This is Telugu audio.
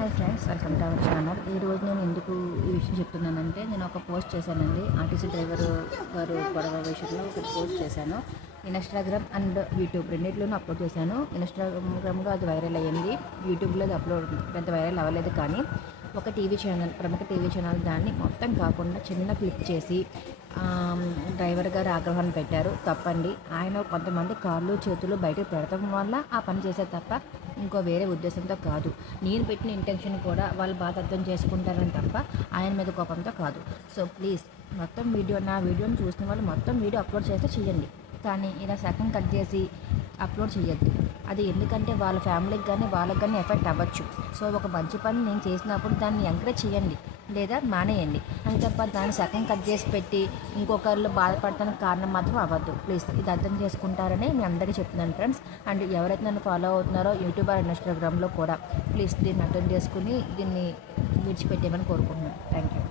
Hi friends, welcome to our channel. ఈరోజు నేను ఎందుకు ఈ విషయం చెప్తున్నానంటే, నేను ఒక పోస్ట్ చేశానండి. ఆర్టీసీ డ్రైవర్ గారు గొడవ విషయంలో ఒక పోస్ట్ చేశాను. ఇన్స్టాగ్రామ్ అండ్ యూట్యూబ్ రెండింటిలోనూ అప్లోడ్ చేశాను. ఇన్స్టాగ్రామ్లో అది వైరల్ అయ్యింది, యూట్యూబ్లో అది అప్లోడ్ పెద్ద వైరల్ అవ్వలేదు. కానీ ఒక ప్రముఖ టీవీ ఛానల్ దాన్ని మొత్తం కాకుండా చిన్న క్లిప్ చేసి డ్రైవర్ గారు ఆగ్రహాన్ని పెట్టారు. తప్పండి. ఆయన కొంతమంది కాళ్ళు చేతులు బయటకు పెడతాం వల్ల ఆ పని చేసేది తప్ప ఇంకో వేరే ఉద్దేశంతో కాదు. నేను పెట్టిన ఇంటెన్షన్ కూడా వాళ్ళు బాగా అర్థం చేసుకుంటారని తప్ప ఆయన మీద కోపంతో కాదు. సో ప్లీజ్ మొత్తం నా వీడియోని చూసిన వాళ్ళు మొత్తం వీడియో అప్లోడ్ చేస్తే చేయండి, కానీ ఇలా సగం కట్ చేసి అప్లోడ్ చేయొద్దు. అది ఎందుకంటే వాళ్ళ ఫ్యామిలీకి కానీ వాళ్ళకి కానీ ఎఫెక్ట్ అవ్వచ్చు. సో ఒక మంచి పని నేను చేసినప్పుడు దాన్ని ఎంకరేజ్ చేయండి లేదా మానేయండి అని తప్ప దాన్ని సగం కట్ చేసి పెట్టి ఇంకొకళ్ళు బాధపడటానికి కారణం మాత్రం అవ్వద్దు. ప్లీజ్ ఇది అర్థం చేసుకుంటారని మీ అందరికీ చెప్తున్నాను ఫ్రెండ్స్. అండ్ ఎవరైతే నన్ను ఫాలో అవుతున్నారో యూట్యూబ్ అండ్ ఇన్స్టాగ్రామ్లో కూడా ప్లీజ్ దీన్ని అర్థం చేసుకుని దీన్ని విడిచిపెట్టేయమని కోరుకుంటున్నాను. Thank you.